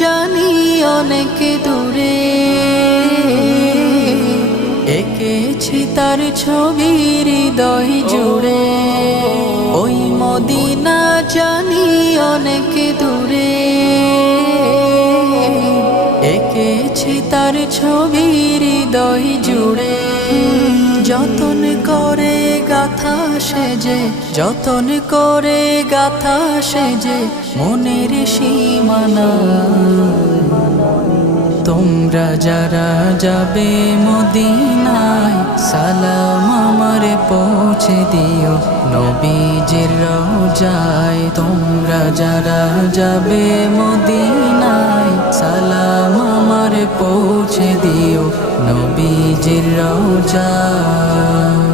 জানি অনেক দূরে, এঁকেছি তার ছবি হৃদয় জুড়ে। ওই মদিনা জানি অনেক দূরে, এঁকেছি তার ছবি হৃদয় জুড়ে। যতন করে গাথা সেজে, যতন করে গাথা সেজে মনের সীমানা। তোমরা যারা যাবে মদিনায়, সালাম আমার পৌঁছে দিও নবীজির রওজায়। তোমরা যারা যাবে মদিনায়, সালাম আমার পৌঁছে দিও নবীজির রওজায়।